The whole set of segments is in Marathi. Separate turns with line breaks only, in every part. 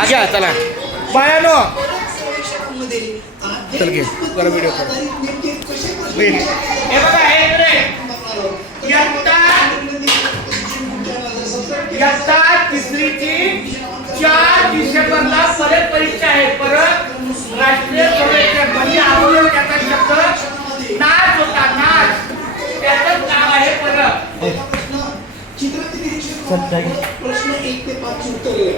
हा घ्या चला. बायानो. चल घे. जरा व्हिडिओ कर. तिसरीची चार डिसेंबरला परत परीक्षा आहे. परत राष्ट्रीय सर्वेक्षण म्हणजे अगोदर त्याचा शब्द नाच होता नाच. त्याचं नाव आहे परत.
प्रश्न एक ते पाच उत्तरे.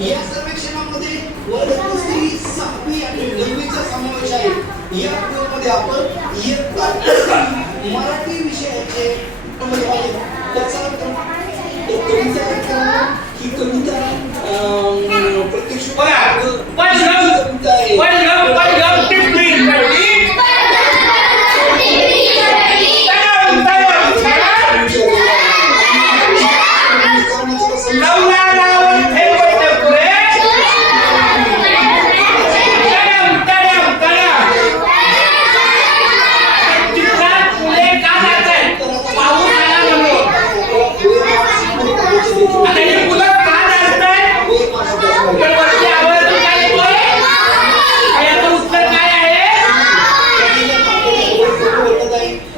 या सर्वेक्षणामध्ये वर्ग तिसरी सहावी आणि नववीचा समावेश आहे या मध्ये आपण इयत्ता मराठी विषयाचे त्याचा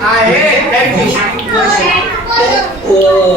उत्तरे सोडवायची आहे थँक्यू